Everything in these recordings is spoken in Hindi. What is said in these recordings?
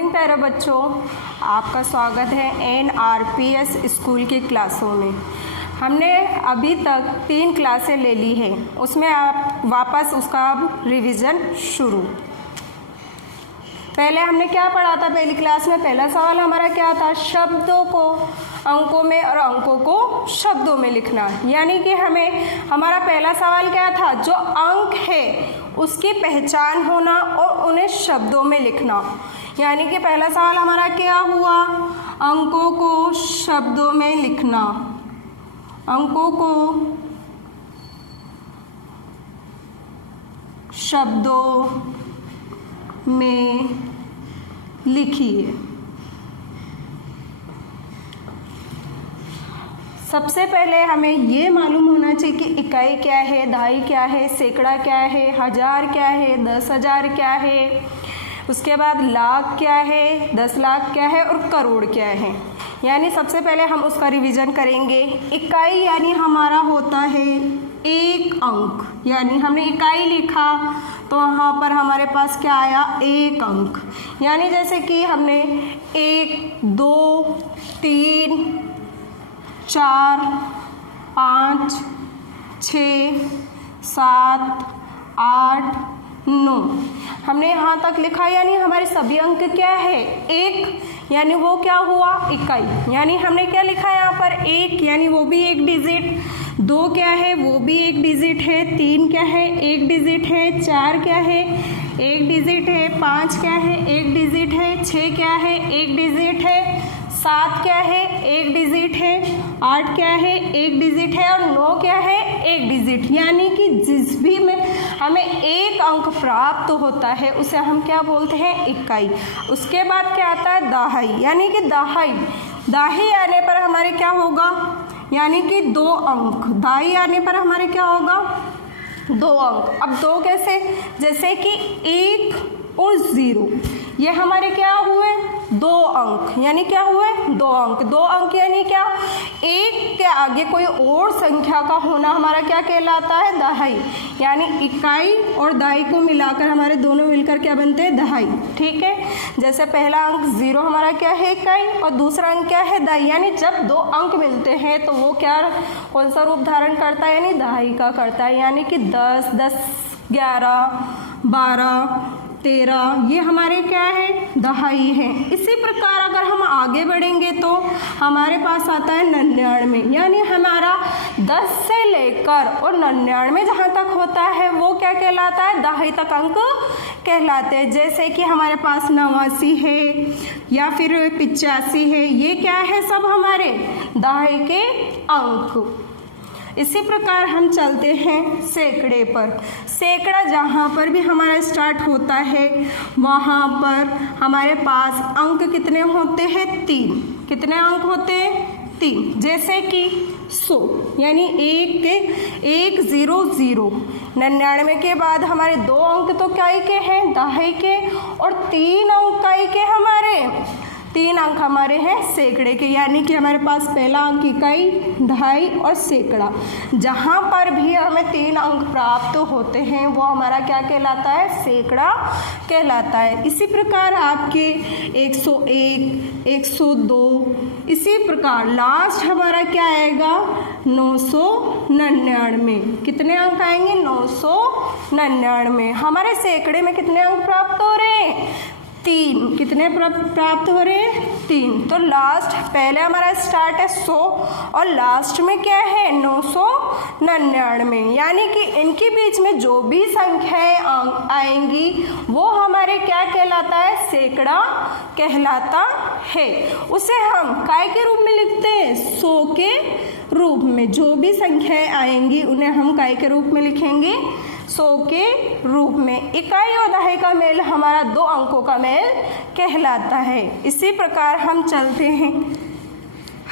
मॉर्निंग प्यारे बच्चों, आपका स्वागत है NRPS स्कूल की क्लासों में। हमने अभी तक 3 क्लासें ले ली हैं, उसमें आप वापस उसका अब रिवीजन शुरू। पहले हमने क्या पढ़ा था पहली क्लास में? पहला सवाल हमारा क्या था? शब्दों को अंकों में और अंकों को शब्दों में लिखना। यानी कि हमारा पहला सवाल क्या था? जो अंक है उसकी पहचान होना और उन्हें शब्दों में लिखना। यानी कि पहला सवाल हमारा क्या हुआ? अंकों को शब्दों में लिखना। अंकों को शब्दों में लिखिए। सबसे पहले हमें ये मालूम होना चाहिए कि इकाई क्या है, दहाई क्या है, सैकड़ा क्या है, हज़ार क्या है, 10,000 क्या है, उसके बाद लाख क्या है, 10 लाख क्या है और करोड़ क्या है। यानी सबसे पहले हम उसका रिवीजन करेंगे। इकाई यानी हमारा होता है 1 अंक। यानी हमने इकाई लिखा तो वहाँ पर हमारे पास क्या आया? 1 अंक। यानी जैसे कि हमने 1, 2, 3, 4, 5, 6, 7, 8, 9 हमने यहाँ तक लिखा। यानी हमारे सभी अंक क्या है? 1। यानी वो क्या हुआ? इकाई। यानी हमने क्या लिखा यहाँ पर? 1 यानी वो भी 1 डिजिट। 2 क्या है? वो भी 1 डिजिट है। 3 क्या है? 1 डिजिट है। 4 क्या है? 1 डिजिट है। 5 क्या है? 1 डिजिट है। 6 क्या है? 1 डिजिट है। 7 क्या है? 1 डिजिट है। 8 क्या है? 1 डिजिट है। और 9 क्या है? 1 डिजिट। यानी कि जिस भी में हमें 1 अंक प्राप्त होता है उसे हम क्या बोलते हैं? इकाई। उसके बाद क्या आता है? दहाई। यानी कि दहाई आने पर हमारे क्या होगा? यानी कि 2 अंक। दहाई आने पर हमारे क्या होगा? 2 अंक। अब 2 कैसे? जैसे कि 1 और 0 ये हमारे क्या हुए? 2 अंक। यानी क्या हुए? 2 अंक। 2 अंक यानी क्या? 1 के आगे कोई और संख्या का होना हमारा क्या कहलाता है? दहाई। यानी इकाई और दहाई को मिलाकर हमारे दोनों मिलकर क्या बनते हैं? दहाई। ठीक है। जैसे पहला अंक 0 हमारा क्या है? इकाई। और दूसरा अंक क्या है? दहाई। यानी जब 2 अंक मिलते हैं तो वो क्या, कौन सा रूप धारण करता है? यानी दहाई का करता है। यानी कि 10, 10, 11, 12, 13 ये हमारे क्या है? दहाई है। इसी प्रकार अगर हम आगे बढ़ेंगे तो हमारे पास आता है 99। यानी हमारा 10 से लेकर और 99 जहाँ तक होता है वो क्या कहलाता है? दहाई तक अंक कहलाते हैं। जैसे कि हमारे पास 89 है या फिर 85 है, ये क्या है? सब हमारे दहाई के अंक। इसी प्रकार हम चलते हैं सैकड़े पर। सैकड़ा जहाँ पर भी हमारा स्टार्ट होता है वहाँ पर हमारे पास अंक कितने होते हैं? 3। कितने अंक होते हैं? 3। जैसे कि 100 यानी 1 0 0। 99 के बाद हमारे 2 अंक तो क्या के हैं? दहाई के। और 3 अंक का के हमारे 3 अंक हमारे हैं सैकड़े के। यानी कि हमारे पास पहला अंक इकाई, दहाई और सैकड़ा। जहाँ पर भी हमें 3 अंक प्राप्त होते हैं वो हमारा क्या कहलाता है? सैकड़ा कहलाता है। इसी प्रकार आपके 101, 102, इसी प्रकार लास्ट हमारा क्या आएगा? 999। कितने अंक आएंगे? 999। हमारे सैकड़े में कितने अंक प्राप्त हो रहे हैं? 3। कितने प्राप्त हो रहे हैं? 3। तो लास्ट पहले हमारा स्टार्ट है 100 और लास्ट में क्या है? 999। यानी कि इनके बीच में जो भी संख्याएं आएंगी वो हमारे क्या कहलाता है? सैकड़ा कहलाता है। उसे हम काय के रूप में लिखते हैं? 100 के रूप में। जो भी संख्याएं आएंगी उन्हें हम काय के रूप में लिखेंगे? 100 के रूप में। इकाई और दहाई का मेल हमारा 2 अंकों का मेल कहलाता है। इसी प्रकार हम चलते हैं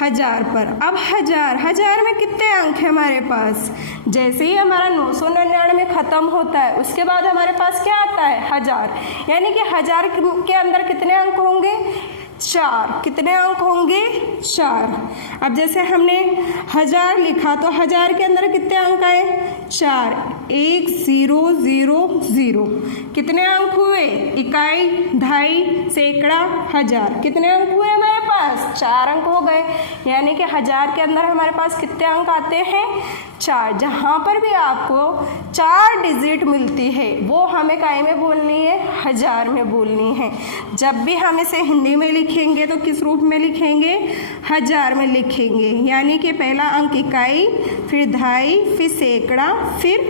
हज़ार पर। अब हज़ार में कितने अंक हैं हमारे पास? जैसे ही हमारा 999 ख़त्म होता है उसके बाद हमारे पास क्या आता है? 1000। यानी कि 1000 के अंदर कितने अंक होंगे? 4, कितने अंक होंगे 4। अब जैसे हमने 1000 लिखा तो 1000 के अंदर कितने अंक आए 4, 1 0 0 0, कितने अंक हुए इकाई, दहाई, सैकड़ा, हजार, कितने अंक हुए हमारे पास 4 अंक हो गए। यानी कि 1000 के अंदर हमारे पास कितने अंक आते हैं 4। जहाँ पर भी आपको 4 डिजिट मिलती है वो हमें काय में बोलनी है 1000 में बोलनी है। जब भी हम इसे हिंदी में लिखेंगे तो किस रूप में लिखेंगे 1000 में लिखेंगे। यानी कि पहला अंक इकाई, फिर दहाई, फिर सैकड़ा, फिर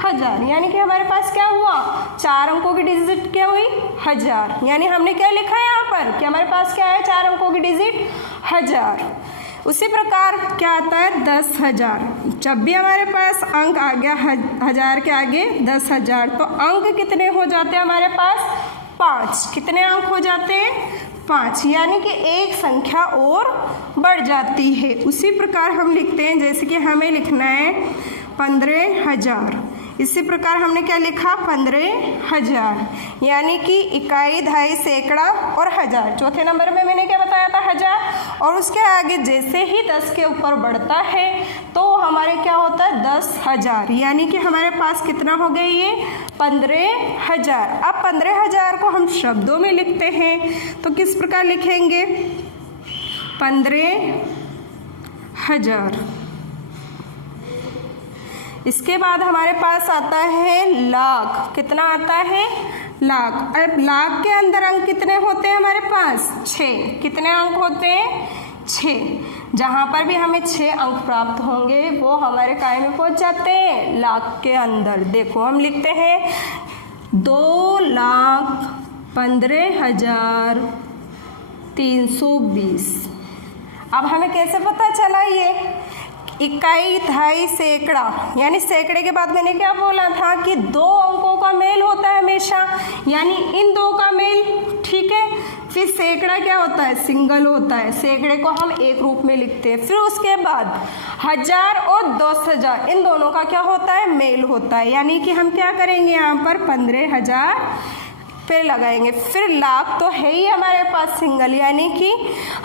1000। यानी कि हमारे पास क्या हुआ 4 अंकों की डिजिट क्या हुई 1000। यानी हमने क्या लिखा है यहाँ पर कि हमारे पास क्या है 4 अंकों की डिजिट 1000। उसी प्रकार क्या आता है 10,000। जब भी हमारे पास अंक आ गया 1000 के आगे 10,000 तो अंक कितने हो जाते हैं हमारे पास 5। कितने अंक हो जाते हैं 5। यानी कि एक संख्या और बढ़ जाती है। उसी प्रकार हम लिखते हैं जैसे कि हमें लिखना है 15,000। इसी प्रकार हमने क्या लिखा 15,000। यानी कि इकाई, दहाई, सैकड़ा और 1000। चौथे नंबर में मैंने क्या बताया था 1000। और उसके आगे जैसे ही 10 के ऊपर बढ़ता है तो हमारे क्या होता है 10,000। यानी कि हमारे पास कितना हो गया ये 15,000। अब 15,000 को हम शब्दों में लिखते हैं तो किस प्रकार लिखेंगे 15,000। इसके बाद हमारे पास आता है लाख। कितना आता है लाख। अब लाख के अंदर अंक कितने होते हैं हमारे पास 6। कितने अंक होते हैं 6। जहाँ पर भी हमें 6 अंक प्राप्त होंगे वो हमारे काय में पहुँच जाते हैं लाख के अंदर। देखो हम लिखते हैं 2,15,320। अब हमें कैसे पता चला ये इकाई, दहाई, सैकड़ा। यानी सैकड़े के बाद मैंने क्या बोला था कि 2 अंकों का मेल होता है हमेशा, यानी इन 2 का मेल, ठीक है। फिर सैकड़ा क्या होता है सिंगल होता है, सैकड़े को हम एक रूप में लिखते हैं। फिर उसके बाद 1000 और 10,000 इन दोनों का क्या होता है मेल होता है। यानी कि हम क्या करेंगे यहाँ पर 15,000 फिर लगाएंगे। फिर लाख तो है ही हमारे पास सिंगल, यानी कि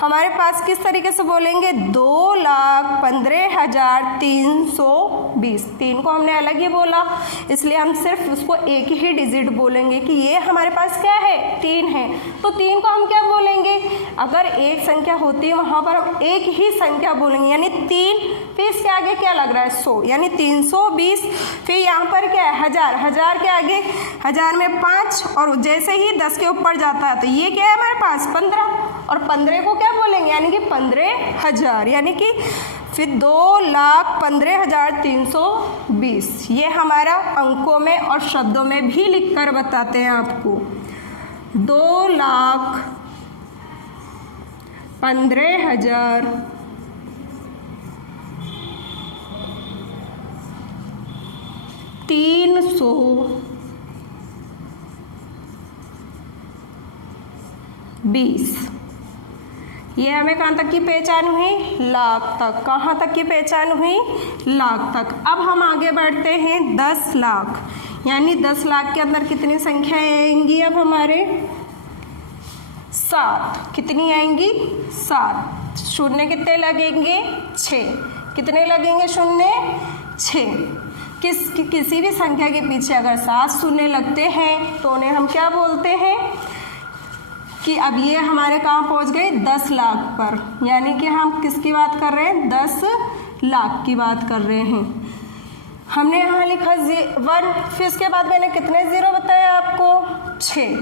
हमारे पास किस तरीके से बोलेंगे 2,15,320। 3 को हमने अलग ही बोला इसलिए हम सिर्फ उसको एक ही डिजिट बोलेंगे कि ये हमारे पास क्या है 3 है। तो 3 को हम क्या बोलेंगे, अगर एक संख्या होती है वहाँ पर हम एक ही संख्या बोलेंगे यानी 3। फिर इसके आगे क्या लग रहा है 100 यानी 320। फिर यहाँ पर क्या है 1000। 1000 के आगे 1000 में 5 और जैसे ही 10 के ऊपर जाता है तो ये क्या है हमारे पास 15 और 15 को क्या बोलेंगे यानी कि 15,000। यानी कि फिर 2,15,320 ये हमारा अंकों में और शब्दों में भी लिखकर बताते हैं आपको। 2,15,320 ये हमें कहाँ तक की पहचान हुई लाख तक। कहाँ तक की पहचान हुई लाख तक। अब हम आगे बढ़ते हैं 10 लाख। यानी 10 लाख के अंदर कितनी संख्याएं आएंगी अब हमारे 7। कितनी आएंगी 7। शून्य कितने लगेंगे 6। कितने लगेंगे शून्य 6। किसी भी संख्या के पीछे अगर 7 शून्य लगते हैं तो उन्हें हम क्या बोलते हैं कि अब ये हमारे कहाँ पहुँच गए 10 लाख पर। यानी कि हम किसकी बात कर रहे हैं 10 लाख की बात कर रहे हैं। हमने यहाँ लिखा 1। फिर उसके बाद मैंने कितने 0 बताया आपको 6,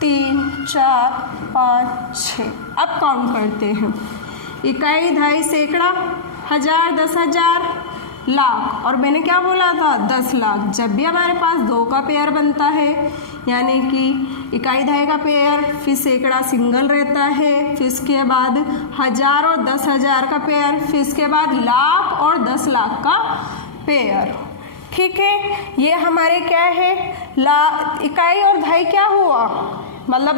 3, 4, 5, 6। अब काउंट करते हैं इकाई, दहाई, सैकड़ा, 1000, 10,000, लाख। और मैंने क्या बोला था 10 लाख। जब भी हमारे पास 2 का पेयर बनता है यानी कि इकाई, दहाई का पेयर, फिर सैकड़ा सिंगल रहता है, फिर उसके बाद 1000 और 10,000 का पेयर, फिर उसके बाद लाख और 10 लाख का पेयर। ठीक है, ये हमारे क्या है इकाई और दहाई क्या हुआ मतलब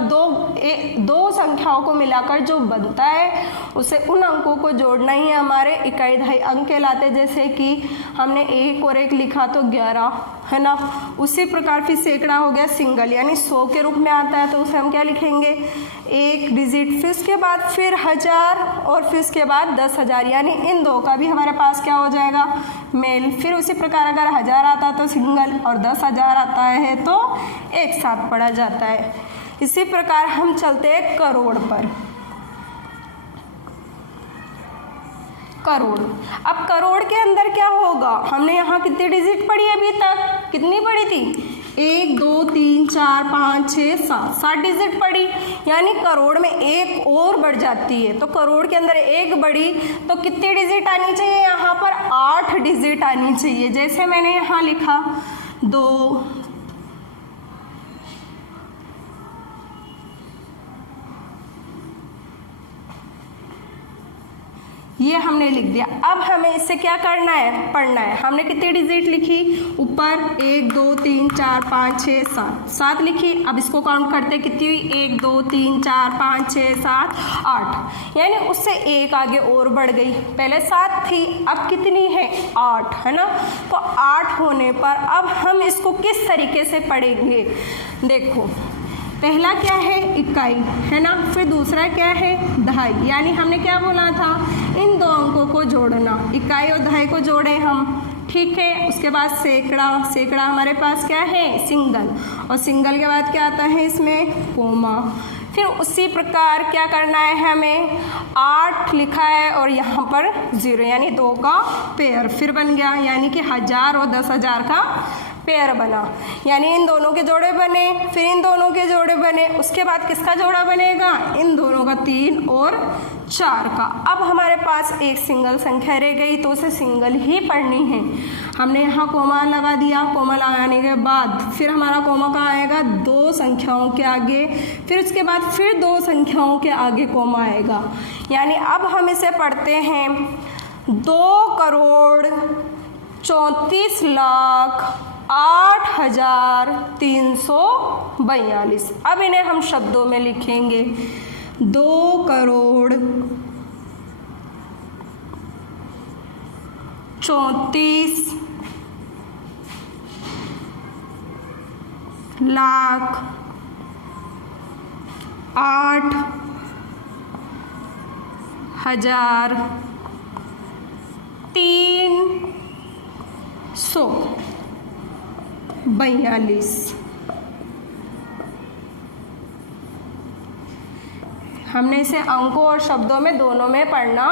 दो संख्याओं को मिलाकर जो बनता है उसे उन अंकों को जोड़ना ही हमारे इकाई दहाई अंक कहलाते। जैसे कि हमने 1 और 1 लिखा तो 11 है ना। उसी प्रकार फिर सैकड़ा हो गया सिंगल, यानी 100 के रूप में आता है तो उसे हम क्या लिखेंगे, 1 डिजिट, फिर उसके बाद फिर 1000 और फिर उसके बाद 10,000, यानी इन दो का भी हमारे पास क्या हो जाएगा, मेल। फिर उसी प्रकार अगर 1000 आता तो सिंगल और 10,000 आता है तो एक साथ पढ़ा जाता है। इसी प्रकार हम चलते हैं करोड़ पर। करोड़, अब करोड़ के अंदर क्या होगा, हमने यहाँ कितनी डिजिट पढ़ी अभी तक, कितनी पढ़ी थी, 1 2 3 4 5 6 7 डिजिट पढ़ी, यानी करोड़ में एक और बढ़ जाती है। तो करोड़ के अंदर एक बढ़ी तो कितनी डिजिट आनी चाहिए, यहाँ पर 8 डिजिट आनी चाहिए। जैसे मैंने यहाँ लिखा 2, ये हमने लिख दिया। अब हमें इससे क्या करना है, पढ़ना है। हमने कितनी डिजिट लिखी, ऊपर 1 2 3 4 5 6 7 लिखी। अब इसको काउंट करते कितनी हुई, 1 2 3 4 5 6 7 8, यानी उससे एक आगे और बढ़ गई। पहले 7 थी, अब कितनी है, 8 है ना। तो 8 होने पर अब हम इसको किस तरीके से पढ़ेंगे, देखो पहला क्या है, इकाई है ना, फिर दूसरा क्या है, दहाई, यानी हमने क्या बोला था, इन दो अंकों को जोड़ना, इकाई और दहाई को जोड़े हम, ठीक है। उसके बाद सैकड़ा, सैकड़ा हमारे पास क्या है, सिंगल, और सिंगल के बाद क्या आता है इसमें, कोमा। फिर उसी प्रकार क्या करना है हमें, 8 लिखा है और यहाँ पर 0, यानी 2 का पेयर फिर बन गया, यानी कि 1000 और 10,000 का पेयर बना, यानी इन दोनों के जोड़े बने, फिर इन दोनों के जोड़े बने, उसके बाद किसका जोड़ा बनेगा, इन दोनों का 3 और 4 का। अब हमारे पास एक सिंगल संख्या रह गई तो उसे सिंगल ही पढ़नी है। हमने यहाँ कोमा लगा दिया, कोमा लगाने के बाद फिर हमारा कोमा कहाँ आएगा, 2 संख्याओं के आगे, फिर उसके बाद फिर 2 संख्याओं के आगे कोमा आएगा, यानी अब हम इसे पढ़ते हैं 2 करोड़ 34 लाख 8,342। अब इन्हें हम शब्दों में लिखेंगे, 2 करोड़ 34 लाख 8,342। हमने इसे अंकों और शब्दों में दोनों में पढ़ना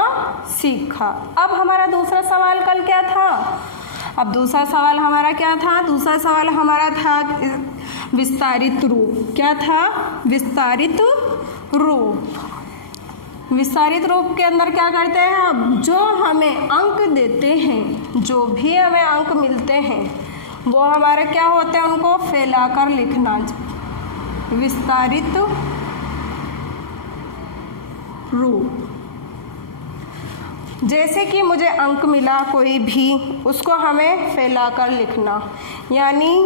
सीखा। अब हमारा दूसरा सवाल कल क्या था, अब दूसरा सवाल हमारा क्या था, दूसरा सवाल हमारा था विस्तारित रूप। क्या था, विस्तारित रूप। विस्तारित रूप के अंदर क्या करते हैं, अब जो हमें अंक देते हैं, जो भी हमें अंक मिलते हैं वो हमारे क्या होते हैं, उनको फैलाकर लिखना। विस्तारित रूप, जैसे कि मुझे अंक मिला कोई भी, उसको हमें फैलाकर लिखना, यानी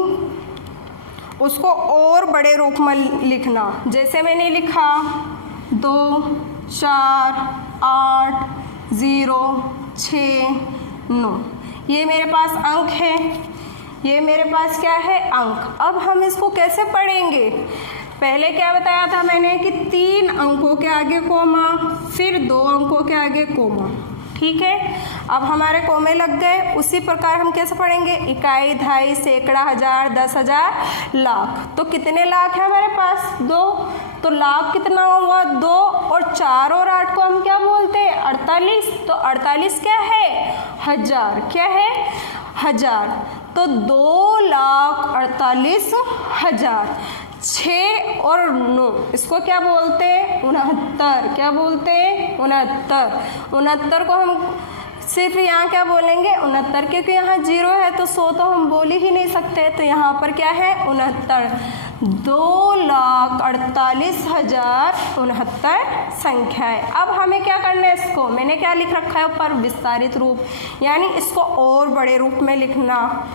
उसको और बड़े रूप में लिखना। जैसे मैंने लिखा 2 4 8 0 6 9, ये मेरे पास अंक है, ये मेरे पास क्या है, अंक। अब हम इसको कैसे पढ़ेंगे, पहले क्या बताया था मैंने कि 3 अंकों के आगे कोमा, फिर 2 अंकों के आगे कोमा, ठीक है। अब हमारे कोमे लग गए। उसी प्रकार हम कैसे पढ़ेंगे, इकाई, दहाई, सैकड़ा, 1000, 10,000, लाख। तो कितने लाख है हमारे पास, 2, तो लाख कितना हुआ, 2, और 4 और 8 को हम क्या बोलते हैं, 48। तो 48 क्या है, 1000, क्या है, 1000। तो 2,48,000। 6 और 9 इसको क्या बोलते हैं, 69। क्या बोलते हैं, 69। 69 को हम सिर्फ यहाँ क्या बोलेंगे, 69, क्योंकि यहाँ 0 है तो 100 तो हम बोल ही नहीं सकते, तो यहाँ पर क्या है, 69। 2,48,069 संख्या है। अब हमें क्या करना है, इसको मैंने क्या लिख रखा है ऊपर, विस्तारित रूप, यानी इसको और बड़े रूप में लिखना।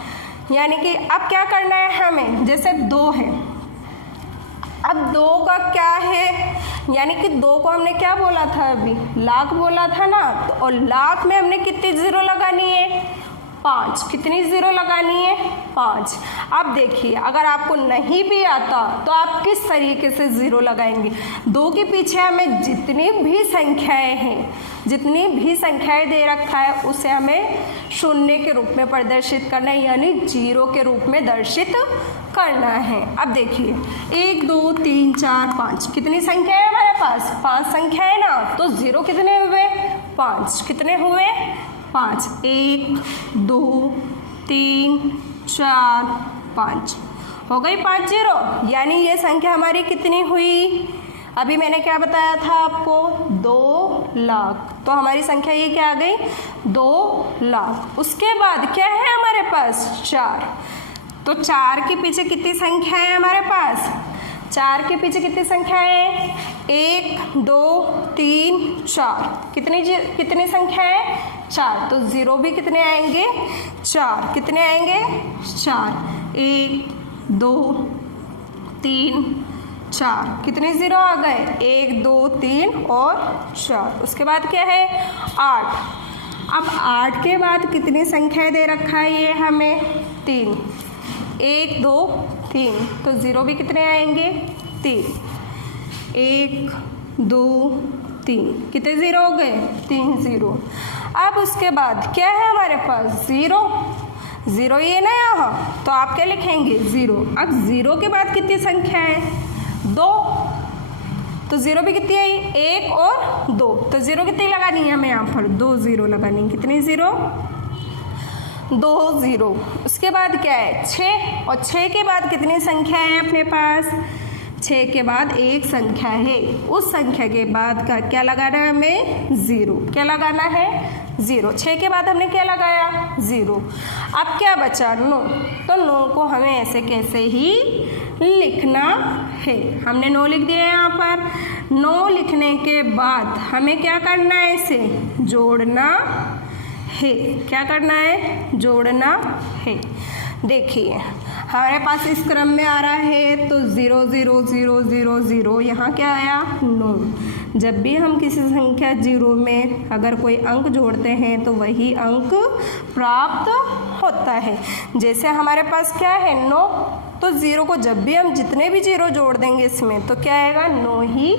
यानी कि अब क्या करना है हमें, जैसे 2 है, अब 2 का क्या है, यानी कि 2 को हमने क्या बोला था, अभी लाख बोला था ना, तो और लाख में हमने कितनी जीरो लगानी है, 5। कितनी जीरो लगानी है, 5। अब देखिए अगर आपको नहीं भी आता तो आप किस तरीके से जीरो लगाएंगे। 2 के पीछे हमें जितनी भी संख्याएं हैं, जितनी भी संख्याएं दे रखा है उसे हमें शून्य के रूप में प्रदर्शित करना है, यानी जीरो के रूप में दर्शित करना है। अब देखिए 1 2 3 4 5 कितनी संख्या है हमारे पास, 5 संख्या है ना, तो जीरो कितने हुए, 5। कितने हुए, 5। 1 2 3 4 5 हो गई 5 जीरो, यानी ये संख्या हमारी कितनी हुई, अभी मैंने क्या बताया था आपको, 2 लाख। तो हमारी संख्या ये क्या आ गई, 2 लाख। उसके बाद क्या है हमारे पास, 4। तो 4 के पीछे कितनी संख्या है हमारे पास, 4 के पीछे कितनी संख्या है, 1 2 3 4। कितनी संख्या है, 4। तो जीरो भी कितने आएंगे, 4। कितने आएंगे, 4। 1 2 3 4। कितने जीरो आ गए, 1 2 3 और 4। उसके बाद क्या है, 8। अब 8 के बाद कितनी संख्या दे रखा है ये हमें, 3। 1 2 3, तो जीरो भी कितने आएंगे, 3। 1 2 3, कितने जीरो हो गए, 3 जीरो। अब उसके बाद क्या है हमारे पास, जीरो। जीरो ये ना यहाँ, तो आप क्या लिखेंगे, जीरो। अब जीरो के बाद कितनी संख्या है, 2। तो जीरो भी कितनी आई, 1 और 2। तो जीरो कितनी लगानी है हमें यहाँ पर, 2 जीरो लगानी है। कितनी जीरो, 2 जीरो। उसके बाद क्या है, 6। और 6 के बाद कितनी संख्या है अपने पास, 6 के बाद एक संख्या है, उस संख्या के बाद का क्या लगाना है हमें, जीरो। क्या लगाना है, जीरो। 6 के बाद हमने क्या लगाया, जीरो। अब क्या बचा, 9। तो 9 को हमें ऐसे कैसे ही लिखना है, हमने 9 लिख दिया यहाँ पर। 9 लिखने के बाद हमें क्या करना है, इसे जोड़ना है। क्या करना है, जोड़ना है। देखिए हमारे पास इस क्रम में आ रहा है, तो 0 0 0 0 0, यहाँ क्या आया, 9। जब भी हम किसी संख्या 0 में अगर कोई अंक जोड़ते हैं तो वही अंक प्राप्त होता है। जैसे हमारे पास क्या है, 9, तो 0 को जब भी हम जितने भी 0 जोड़ देंगे इसमें तो क्या आएगा, 9 ही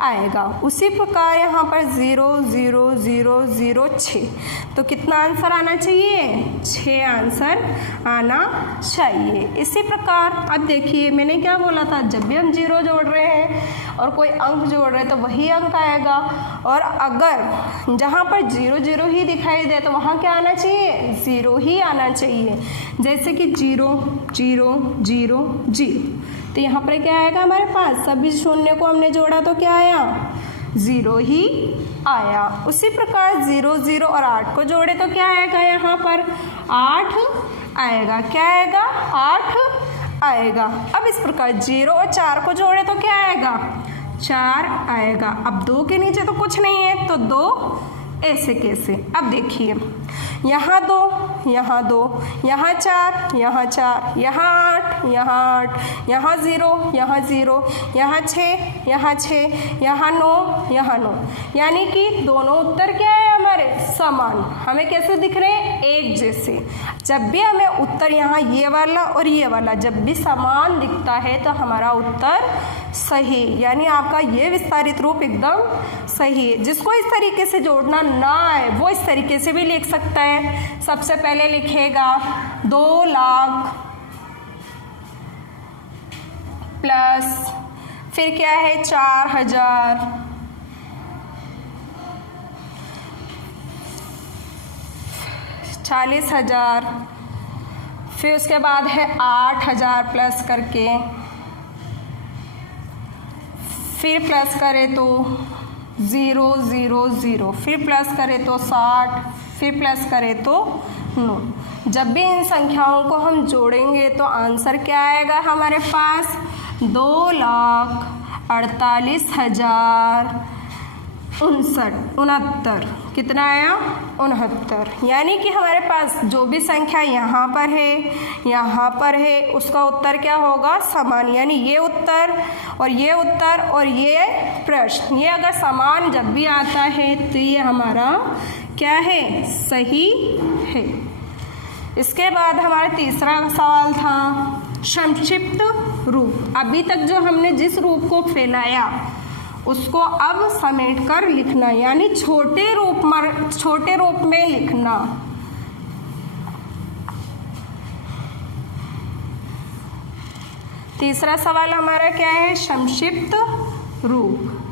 आएगा। उसी प्रकार यहाँ पर 0 0 0 0 6, तो कितना आंसर आना चाहिए, 6 आंसर आना चाहिए। इसी प्रकार अब देखिए मैंने क्या बोला था, जब भी हम 0 जोड़ रहे हैं और कोई अंक जोड़ रहे हैं तो वही अंक आएगा, और अगर जहाँ पर 0 0 ही दिखाई दे तो वहाँ क्या आना चाहिए, 0 ही आना चाहिए। जैसे कि 0 0 0 0, तो यहाँ पर क्या आएगा हमारे पास, सभी शून्य को हमने जोड़ा तो क्या आया, 0 ही आया। उसी प्रकार 0 0 और 8 को जोड़े तो क्या आएगा, यहाँ पर 8 आएगा। क्या आएगा, 8 आएगा। अब इस प्रकार 0 और 4 को जोड़े तो क्या आएगा, 4 आएगा। अब 2 के नीचे तो कुछ नहीं है, तो 2 ऐसे कैसे। अब देखिए यहाँ 2 यहाँ 2, यहाँ 4 यहाँ 4, यहाँ 8 यहाँ 8, यहाँ 0 यहाँ 0, यहाँ 6 यहाँ 6, यहाँ 9 यहाँ 9, यानी कि दोनों उत्तर क्या है हमारे, समान। हमें कैसे दिख रहे हैं, एक जैसे। जब भी हमें उत्तर यहाँ ये वाला और ये वाला जब भी समान दिखता है तो हमारा उत्तर सही, यानी आपका ये विस्तारित रूप एकदम सही है। जिसको इस तरीके से जोड़ना ना आए वो इस तरीके से भी लिख सकता है। सबसे पहले लिखेगा 2 लाख प्लस, फिर क्या है 4000, फिर उसके बाद है 8000 प्लस करके, फिर प्लस करें तो 0 0 0, फिर प्लस करें तो 60, फिर प्लस करें तो 9। जब भी इन संख्याओं को हम जोड़ेंगे तो आंसर क्या आएगा हमारे पास, 2,48,000 69 कितना आया 69। यानी कि हमारे पास जो भी संख्या यहाँ पर है उसका उत्तर क्या होगा समान, यानी ये उत्तर और ये प्रश्न ये अगर समान जब भी आता है तो ये हमारा क्या है सही है। इसके बाद हमारा तीसरा सवाल था संक्षिप्त रूप। अभी तक जो हमने जिस रूप को फैलाया उसको अब समेट कर लिखना, यानी छोटे रूप में लिखना। तीसरा सवाल हमारा क्या है संक्षिप्त रूप।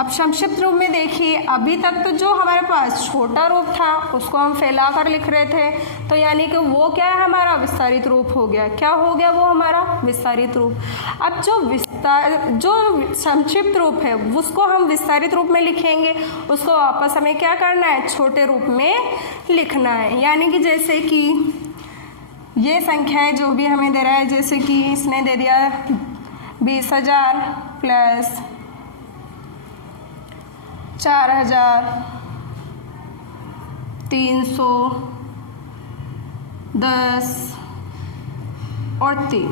अब संक्षिप्त रूप में देखिए, अभी तक तो जो हमारे पास छोटा रूप था उसको हम फैला कर लिख रहे थे, तो यानी कि वो क्या है हमारा विस्तारित रूप हो गया। क्या हो गया वो हमारा विस्तारित रूप। अब जो संक्षिप्त रूप है उसको हम विस्तारित रूप में लिखेंगे, उसको वापस हमें क्या करना है छोटे रूप में लिखना है। यानी कि जैसे कि ये संख्याएं जो भी हमें दे रहा है, जैसे कि इसने दे दिया 20,000 प्लस 4,000 310 और 3।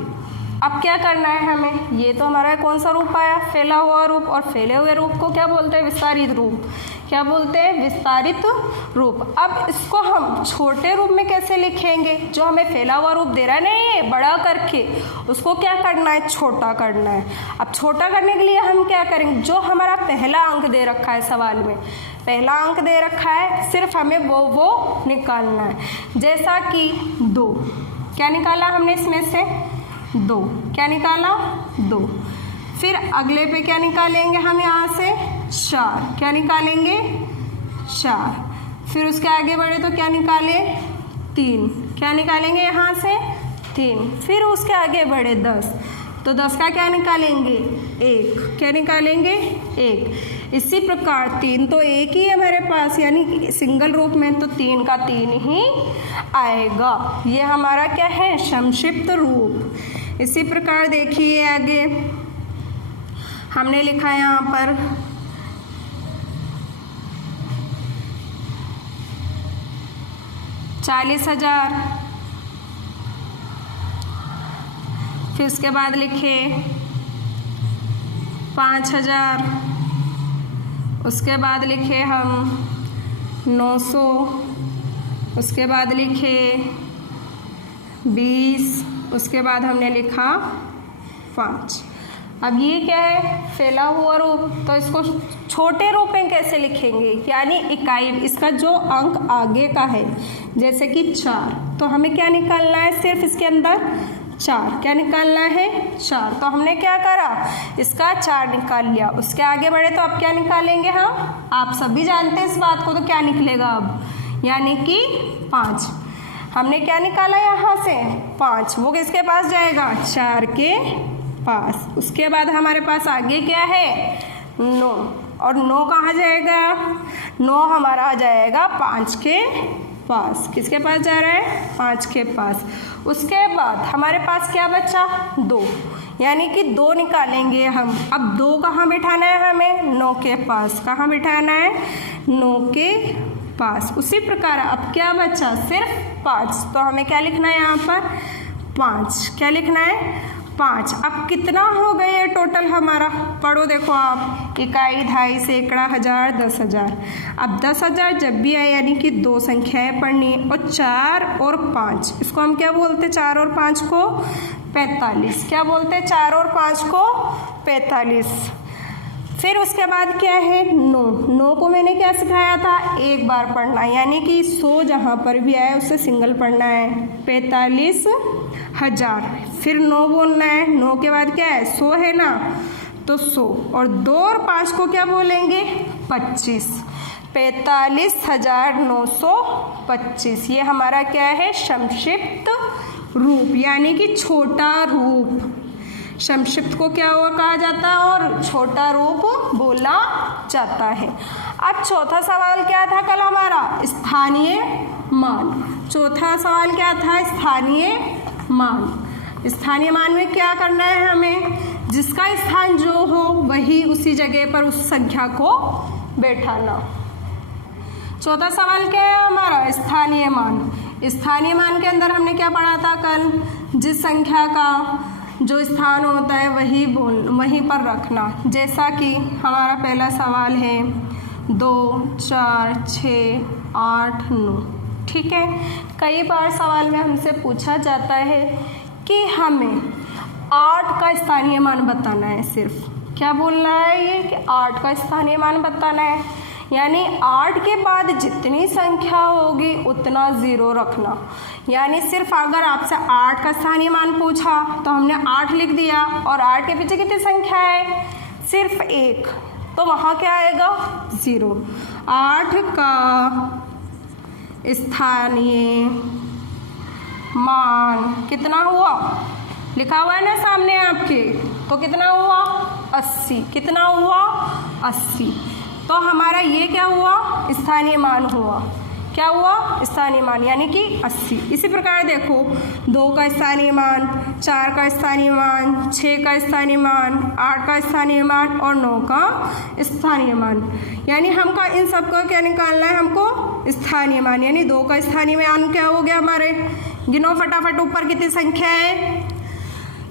अब क्या करना है हमें, ये तो हमारा कौन सा रूप आया फैला हुआ रूप, और फैले हुए रूप को क्या बोलते हैं विस्तारित रूप। क्या बोलते हैं विस्तारित रूप। अब इसको हम छोटे रूप में कैसे लिखेंगे, जो हमें फैला हुआ रूप दे रहा है नहीं है बड़ा करके, उसको क्या करना है छोटा करना है। अब छोटा करने के लिए हम क्या करेंगे, जो हमारा पहला अंक दे रखा है सवाल में, पहला अंक दे रखा है सिर्फ हमें वो निकालना है। जैसा कि 2, क्या निकाला हमने इसमें से 2, क्या निकाला 2। फिर अगले पे क्या निकालेंगे हम यहाँ से 4, क्या निकालेंगे 4। फिर उसके आगे बढ़े तो क्या निकाले 3, क्या निकालेंगे यहाँ से 3। फिर उसके आगे बढ़े 10, तो 10 का क्या निकालेंगे 1, क्या निकालेंगे 1। इसी प्रकार 3 तो एक ही हमारे पास, यानी सिंगल रूप में तो 3 का 3 ही आएगा। ये हमारा क्या है संक्षिप्त रूप। इसी प्रकार देखिए आगे हमने लिखा है यहाँ पर 40,000, फिर उसके बाद लिखे 5,000, उसके बाद लिखे हम 900, उसके बाद लिखे 20, उसके बाद हमने लिखा 5। अब ये क्या है फैला हुआ रूप, तो इसको छोटे रूप में कैसे लिखेंगे, यानी इकाई, इसका जो अंक आगे का है जैसे कि 4, तो हमें क्या निकालना है सिर्फ इसके अंदर 4, क्या निकालना है 4। तो हमने क्या करा इसका 4 निकाल लिया। उसके आगे बढ़े तो अब क्या निकालेंगे हम, आप सभी जानते हैं इस बात को, तो क्या निकलेगा अब, यानी कि 5। हमने क्या निकाला यहाँ से 5, वो किसके पास जाएगा 4 के पास। उसके बाद हमारे पास आगे क्या है 9, और 9 कहाँ जाएगा, 9 हमारा आ जाएगा 5 के पास। किसके पास जा रहा है 5 के पास। उसके बाद हमारे पास क्या बचा 2, यानी कि 2 निकालेंगे हम। अब 2 कहाँ बिठाना है हमें 9 के पास, कहाँ बिठाना है 9 के पास। उसी प्रकार अब क्या बचा सिर्फ 5, तो हमें क्या लिखना है यहाँ पर 5, क्या लिखना है 5। अब कितना हो गए टोटल हमारा, पढ़ो देखो आप, इकाई, दहाई, सैकड़ा, हजार, 10,000। अब 10,000 जब भी आए यानी कि 2 संख्याएं पढ़नी है, और 4 और 5 इसको हम क्या बोलते हैं 4 और 5 को 45, क्या बोलते हैं 4 और 5 को 45। फिर उसके बाद क्या है 9 को मैंने क्या सिखाया था एक बार पढ़ना, यानी कि 100 जहाँ पर भी आए उससे सिंगल पढ़ना है 45,000। फिर 9 बोलना है, 9 के बाद क्या है 100 है ना, तो 100, और 2 और 5 को क्या बोलेंगे 25, 45,925। ये हमारा क्या है संक्षिप्त रूप, यानी कि छोटा रूप। संक्षिप्त को क्या हुआ कहा जाता है और छोटा रूप बोला जाता है। अब चौथा सवाल क्या था कल हमारा, स्थानीय मान। चौथा सवाल क्या था, स्थानीय मान। स्थानीय मान में क्या करना है हमें, जिसका स्थान जो हो वही उसी जगह पर उस संख्या को बैठाना। चौथा सवाल क्या है हमारा, स्थानीय मान। स्थानीय मान के अंदर हमने क्या पढ़ा था कल, जिस संख्या का जो स्थान होता है वहीं पर रखना। जैसा कि हमारा पहला सवाल है 2, 4, 6, 8, 9। ठीक है, कई बार सवाल में हमसे पूछा जाता है कि हमें 8 का स्थानीय मान बताना है। सिर्फ क्या बोलना है ये कि 8 का स्थानीय मान बताना है, यानी 8 के बाद जितनी संख्या होगी उतना 0 रखना। यानी सिर्फ अगर आपसे 8 का स्थानीय मान पूछा तो हमने 8 लिख दिया और 8 के पीछे कितनी संख्या है, सिर्फ 1, तो वहाँ क्या आएगा 0। 8 का स्थानीय मान कितना हुआ, लिखा हुआ है ना सामने आपके, तो कितना हुआ 80। कितना हुआ 80। तो हमारा ये क्या हुआ, स्थानीय मान हुआ। क्या हुआ, स्थानीय मान, यानी कि 80। इसी प्रकार देखो 2 का स्थानीय मान, 4 का स्थानीय मान, 6 का स्थानीय मान, 8 का स्थानीय मान और 9 का स्थानीय मान। यानी हमका इन सबका क्या निकालना है, हमको स्थानीय मान। यानी 2 का स्थानीय मान क्या हो गया हमारे, गिनो फटाफट ऊपर कितनी संख्या है,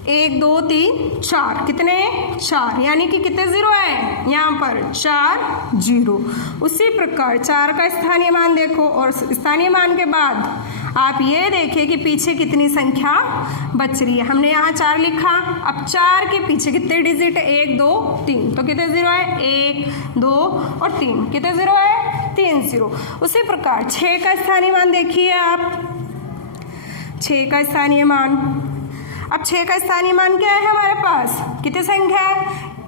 1, 2, 3, 4। कितने, 4। यानी कि कितने 0 है यहाँ पर, 4 0। उसी प्रकार 4 का स्थानीय मान देखो और स्थानीय मान के बाद आप ये देखिए कि पीछे कितनी संख्या बच रही है। हमने यहाँ 4 लिखा, अब 4 के पीछे कितने डिजिट है, 1, 2, 3, तो कितने 0 है, 1, 2 और 3। कितने 0 है, 3 0। उसी प्रकार 6 का स्थानीय मान देखिए आप, 6 का स्थानीय मान। अब 6 का स्थानीय मान क्या है हमारे पास, कितनी संख्या है,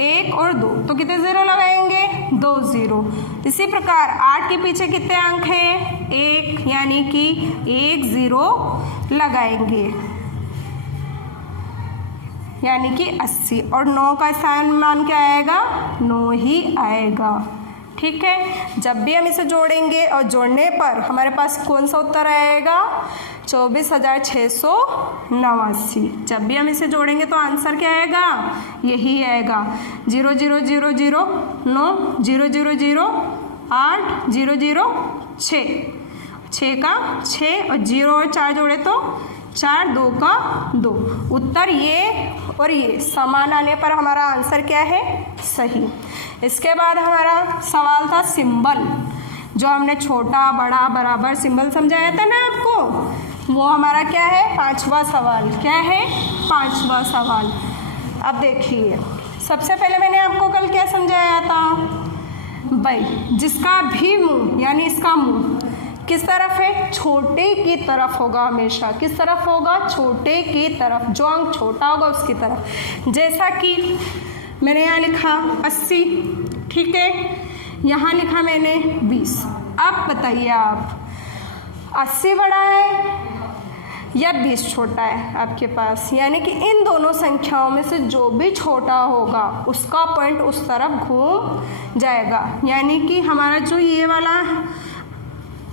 1 और 2, तो कितने 0 लगाएंगे, 2 0। इसी प्रकार 8 के पीछे कितने अंक हैं, 1, यानी कि 1 0 लगाएंगे, यानी कि 80। और 9 का स्थानीय मान क्या आएगा, 9 ही आएगा। ठीक है, जब भी हम इसे जोड़ेंगे और जोड़ने पर हमारे पास कौन सा उत्तर आएगा, 24,689। जब भी हम इसे जोड़ेंगे तो आंसर क्या आएगा, यही आएगा। 0 0 0 0 9 0 0 0 8 0 0 6, 6 का 6 और 0 और 4 जोड़े तो 4, 2 का 2। उत्तर ये और ये समान आने पर हमारा आंसर क्या है, सही। इसके बाद हमारा सवाल था सिंबल, जो हमने छोटा बड़ा बराबर सिंबल समझाया था ना आपको, वो हमारा क्या है, 5वां सवाल। क्या है, 5वां सवाल। अब देखिए, सबसे पहले मैंने आपको कल क्या समझाया था भाई, जिसका भी मुंह यानी इसका मुंह किस तरफ है, छोटे की तरफ होगा हमेशा। किस तरफ होगा, छोटे की तरफ, जो अंक छोटा होगा उसकी तरफ। जैसा कि मैंने यहाँ लिखा 80, ठीक है, यहाँ लिखा मैंने 20। अब बताइए आप, 80 बड़ा है या 20 छोटा है आपके पास, यानी कि इन दोनों संख्याओं में से जो भी छोटा होगा उसका पॉइंट उस तरफ घूम जाएगा। यानी कि हमारा जो ये वाला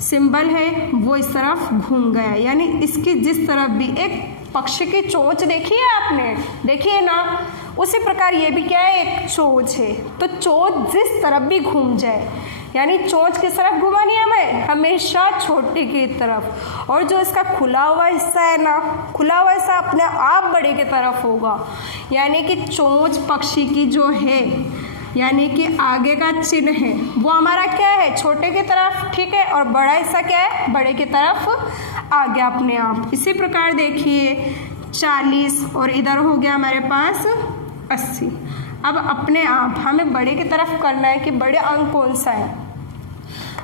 सिंबल है वो इस तरफ घूम गया, यानी इसकी जिस तरफ भी एक पक्षी की चोंच देखी है आपने, देखिए ना, उसी प्रकार ये भी क्या है, एक चोंच है। तो चोंच जिस तरफ भी घूम जाए, यानी चोंच किस तरफ घुमानी है हमें, हमेशा छोटे की तरफ। और जो इसका खुला हुआ हिस्सा है ना, खुला हुआ हिस्सा अपने आप बड़े की तरफ होगा। यानी कि चोंच पक्षी की जो है, यानी कि आगे का चिन्ह है वो हमारा क्या है, छोटे की तरफ, ठीक है, और बड़ा हिस्सा क्या है, बड़े की तरफ आ गया अपने आप। इसी प्रकार देखिए 40 और इधर हो गया हमारे पास 80। अब अपने आप हमें बड़े की तरफ करना है कि बड़े अंक कौन सा है।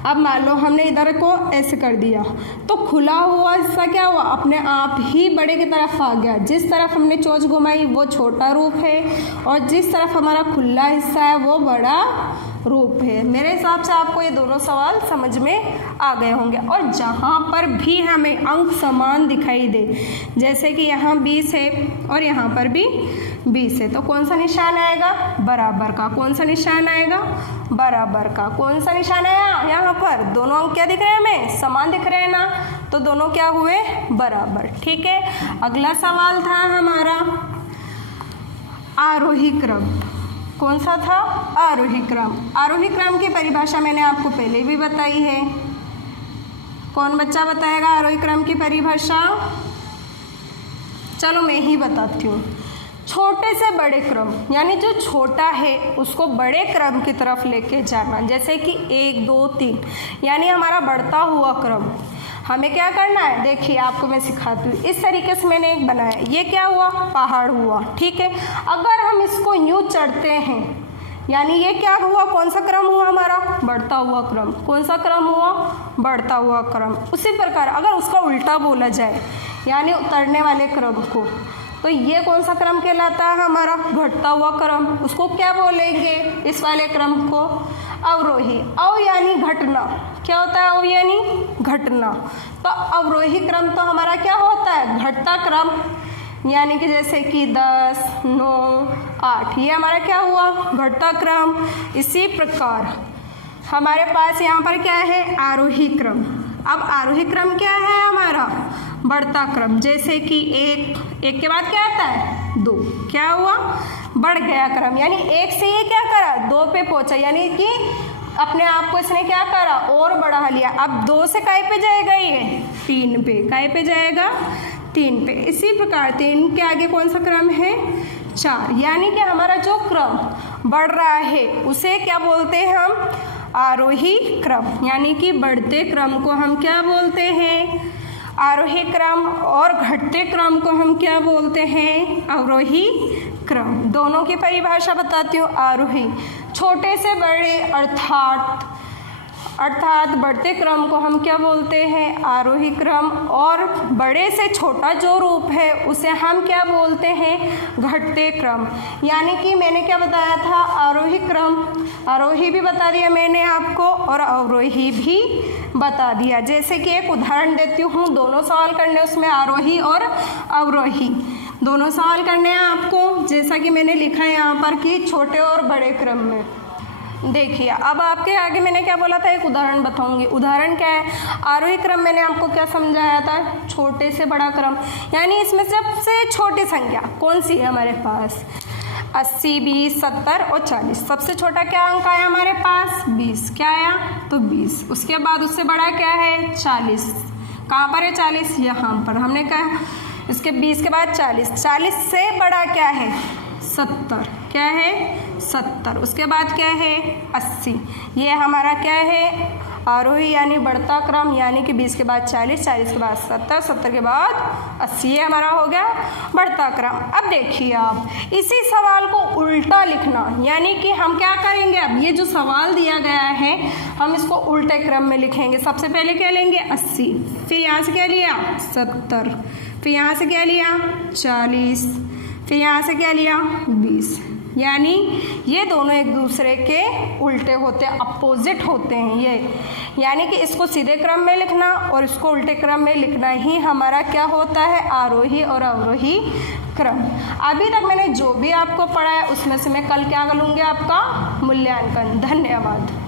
अब मान लो हमने इधर को ऐसे कर दिया तो खुला हुआ हिस्सा क्या हुआ, अपने आप ही बड़े की तरफ आ गया। जिस तरफ हमने चोंच घुमाई वो छोटा रूप है और जिस तरफ हमारा खुला हिस्सा है वो बड़ा रूप है। मेरे हिसाब से आपको ये दोनों सवाल समझ में आ गए होंगे। और जहाँ पर भी हमें अंक समान दिखाई दे, जैसे कि यहाँ 20 है और यहाँ पर भी 20 है, तो कौन सा निशान आएगा? बराबर का। कौन सा निशान आएगा? बराबर का। कौन सा निशान आया? यहाँ पर दोनों अंक क्या दिख रहे हैं हमें? समान दिख रहे हैं ना, तो दोनों क्या हुए? बराबर। ठीक है, अगला सवाल था हमारा आरोही क्रम। कौन सा था? आरोही क्रम। आरोही क्रम की परिभाषा मैंने आपको पहले भी बताई है। कौन बच्चा बताएगा आरोही क्रम की परिभाषा? चलो मैं ही बताती हूँ। छोटे से बड़े क्रम, यानी जो छोटा है उसको बड़े क्रम की तरफ लेके जाना, जैसे कि 1 2 3, यानी हमारा बढ़ता हुआ क्रम। हमें क्या करना है? देखिए आपको मैं सिखाती हूँ। इस तरीके से मैंने एक बनाया, ये क्या हुआ? पहाड़ हुआ। ठीक है, अगर हम इसको यूँ चढ़ते हैं, यानी ये क्या हुआ? कौन सा क्रम हुआ हमारा? बढ़ता हुआ क्रम। कौन सा क्रम हुआ? बढ़ता हुआ क्रम। उसी प्रकार अगर उसका उल्टा बोला जाए, यानी उतरने वाले क्रम को, तो ये कौन सा क्रम कहलाता है हमारा? घटता हुआ क्रम। उसको क्या बोलेंगे इस वाले क्रम को? अवरोही। अव यानी घटना। क्या होता है अव यानी? घटना। तो अवरोही क्रम तो हमारा क्या होता है? घटता क्रम, यानी कि जैसे कि 10 9 8, ये हमारा क्या हुआ? घटता क्रम। इसी प्रकार हमारे पास यहाँ पर क्या है? आरोही क्रम। अब आरोही क्रम क्या है हमारा? बढ़ता क्रम। जैसे कि 1 के बाद क्या आता है? 2, क्या हुआ? बढ़ गया क्रम, यानी 1 से ये क्या करा? 2 पे पहुंचा, यानी कि अपने आप को इसने क्या करा? और बढ़ा लिया। अब 2 से काय पे जाएगा? ये 3 पे। काय पे जाएगा? 3 पे। इसी प्रकार 3 के आगे कौन सा क्रम है? 4, यानी कि हमारा जो क्रम बढ़ रहा है उसे क्या बोलते हैं हम? आरोही क्रम। यानी कि बढ़ते क्रम को हम क्या बोलते हैं? आरोही क्रम। और घटते क्रम को हम क्या बोलते हैं? अवरोही क्रम। दोनों की परिभाषा बताती हूँ। आरोही छोटे से बड़े अर्थात बढ़ते क्रम को हम क्या बोलते हैं? आरोही क्रम। और बड़े से छोटा जो रूप है उसे हम क्या बोलते हैं? घटते क्रम। यानी कि मैंने क्या बताया था? आरोही क्रम, आरोही भी बता दिया मैंने आपको और अवरोही भी बता दिया। जैसे कि एक उदाहरण देती हूँ, दोनों सवाल करने, उसमें आरोही और अवरोही दोनों सवाल करने हैं आपको। जैसा कि मैंने लिखा है यहाँ पर कि छोटे और बड़े क्रम में। देखिए अब आपके आगे मैंने क्या बोला था? एक उदाहरण बताऊंगी। उदाहरण क्या है? आरोही क्रम मैंने आपको क्या समझाया था? छोटे से बड़ा क्रम, यानी इसमें सबसे छोटी संख्या कौन सी है हमारे पास? 80 20 70 और 40। सबसे छोटा क्या अंक आया हमारे पास? 20। क्या आया? तो 20। उसके बाद उससे बड़ा क्या है? 40। कहाँ पर है 40? यहाँ पर। हमने कहा इसके 20 के बाद 40। 40 से बड़ा क्या है? 70। क्या है? 70। उसके बाद क्या है? 80। ये हमारा क्या है? आरोही यानी बढ़ता क्रम, यानी कि 20 के बाद 40, 40 के बाद 70, 70 के बाद 80। ये हमारा हो गया बढ़ता क्रम। अब देखिए आप इसी सवाल को उल्टा लिखना, यानी कि हम क्या करेंगे? अब ये जो सवाल दिया गया है हम इसको उल्टे क्रम में लिखेंगे। सबसे पहले क्या लेंगे? 80, फिर यहाँ से क्या लिया? 70, फिर यहाँ से क्या लिया? 40, फिर यहाँ से क्या लिया? 20। यानी ये दोनों एक दूसरे के उल्टे होते हैं, अपोजिट होते हैं ये। यानी कि इसको सीधे क्रम में लिखना और इसको उल्टे क्रम में लिखना ही हमारा क्या होता है? आरोही और अवरोही क्रम। अभी तक मैंने जो भी आपको पढ़ाया उसमें से मैं कल क्या करूँगी? आपका मूल्यांकन। धन्यवाद।